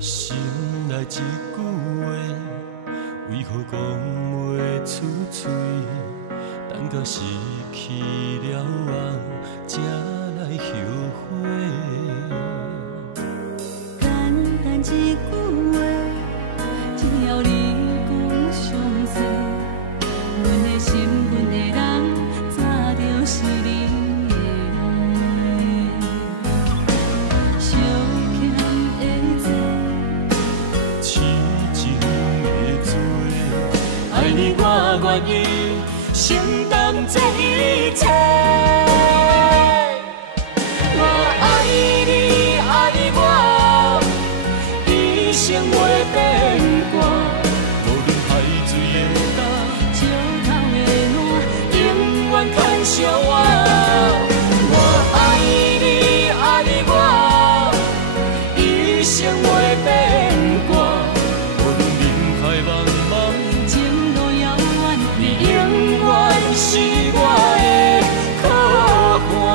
心内一句话，为何讲袂出嘴？等到失去了爱，才来后悔。简单一句话，只要你讲详细，阮的心，阮的人，早就是你的。相欠的债，痴情的罪，爱你我愿意承担这一切。我爱你，爱我，一生袂变卦。无论海水的干，石头的烂，永远牵惜我。我爱你，爱我，一生袂变卦。无论人海茫茫，情路遥远，你永远是我的靠岸。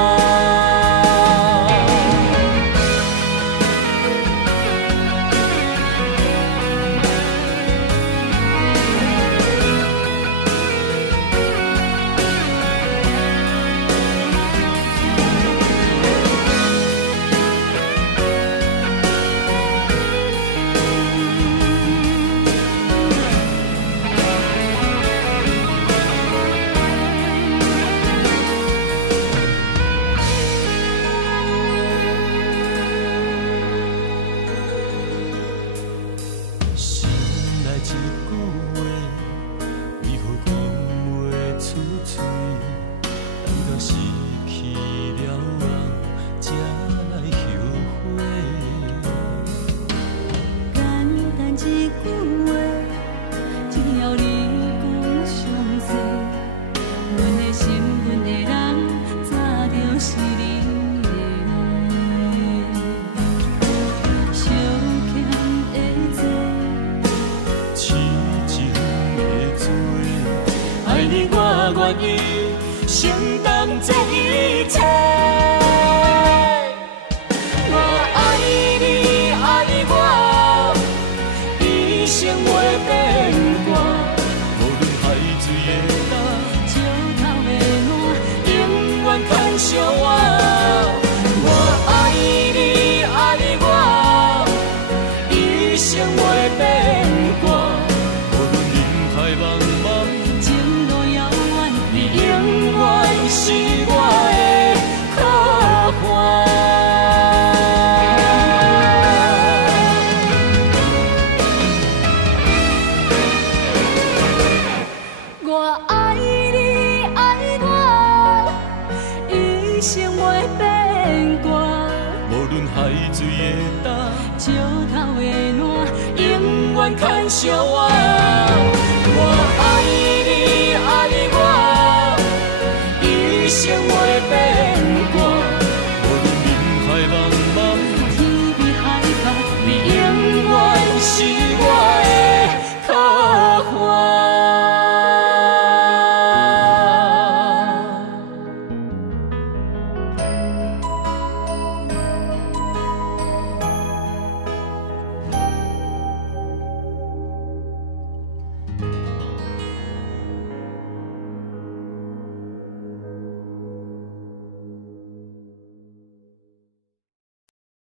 心内一句话，为何讲袂出嘴？等到失去了爱，才来后悔。简单一句话，只要你讲详细，阮的心，阮的人，早就是你的。相欠的债，痴情的罪，爱你我愿意承担这一切。我爱你，爱我，一生袂变卦。无论海水的干，石头的烂，永远牵惜我。我爱你，爱我，一生袂变卦。无论人海茫茫，情路遥远，你永远是我的靠岸。我爱你，爱我，一生袂变卦。无论海水的干，石头的烂，永远牵惜我。我爱你，爱我，一生袂